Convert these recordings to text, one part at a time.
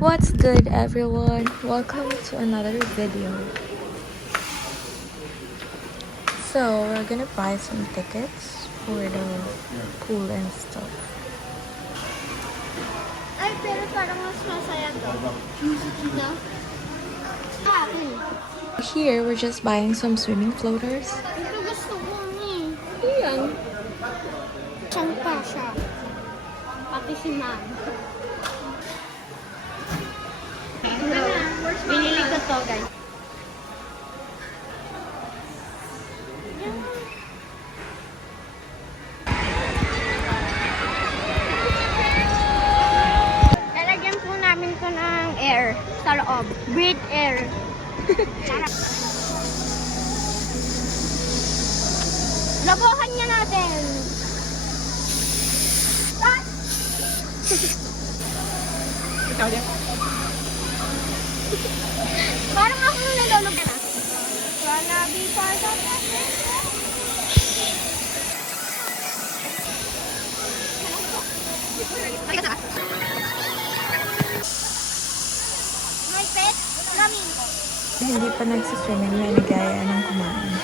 What's good, everyone? Welcome to another video. So we're gonna buy some tickets for the pool and stuff. Ay, pero parang mas masaya to. No? Here, we're just buying some swimming floaters. Ito gusto ko ni. Iyan. Siyang pa siya. Pati si ma'am. Binili ko to, guys. Lalagyan po namin to ng air sa loob. Breathe air. Labuhan niya natin. Ikaw din. Parang ako nung nalulog na. Wanna be part of that. My pet, flamingo. Hindi pa nagsiswimming, may nagaya ng kumain.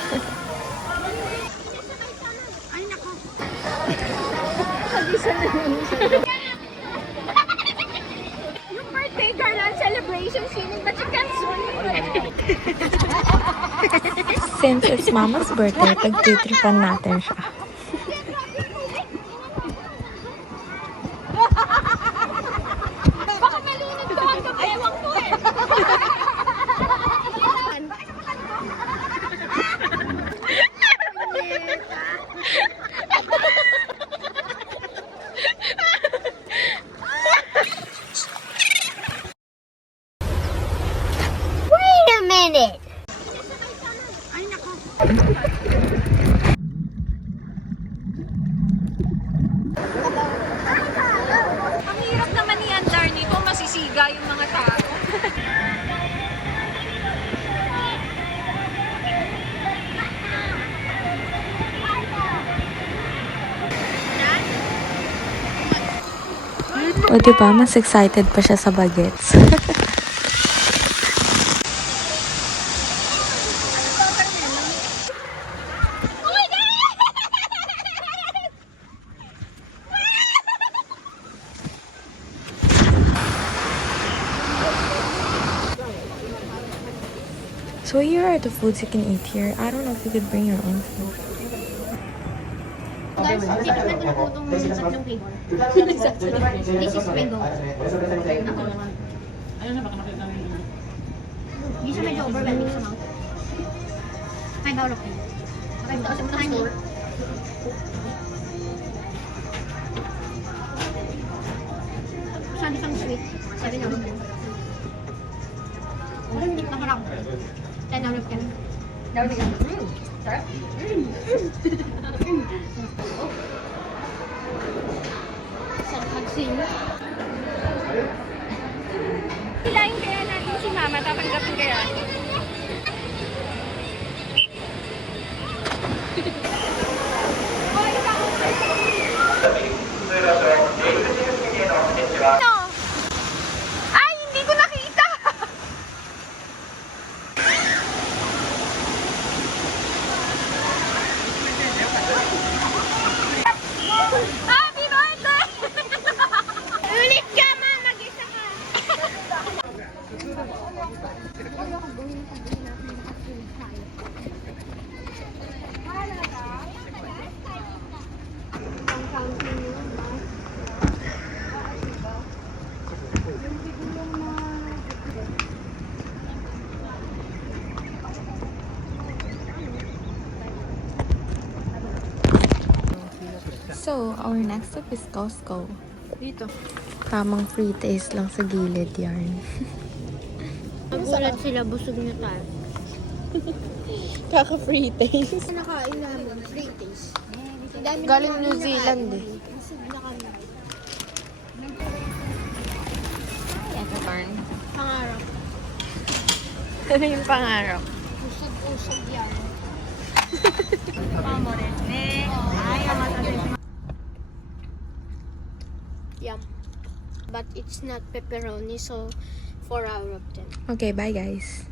Ay, nako. Yung birthday garland celebration, sining ba si Kansun? Since it's Mama's birthday, pagtitripan natin siya. Baka malunod ko ang kapewang ko eh. Wait a minute. Ay, nako. Ang hirap naman i-andar nito, masisiga yung mga tao. O diba, mas excited pa siya sa bagets. So here are the foods you can eat here. I don't know if you could bring your own food. Guys, hindi ko na po itong tatlong flavor. This is mango. Ako naman. Ayun na, baka makita namin yun. Hindi siya medyo overwhelming sa mouth. Hi, bawal ako. Okay, ito. Sa honey. Masyado siyang sweet. 7 out of 10. Masarap. 10 out of 10. Sarap? Sarap mag-sing. Hilahin kaya natin si Mama, tatanggapin kaya. No! Ay, hindi ko nakita! Happy birthday! Ulit ka, Ma! Mag-isa ka! So, our next stop is Costco. Dito. Tamang free taste lang sa gilid yarn. Nagulat sila, busog na tayo. Kaka-free taste. Nakain namin, 3 days. Galing New Zealand eh. Busog na kami. Ito, Barn. Pangarap. Ano yung pangarap? Usog-usog yan. Yum. but it's not pepperoni, so 4 out of 10. Okay, bye guys.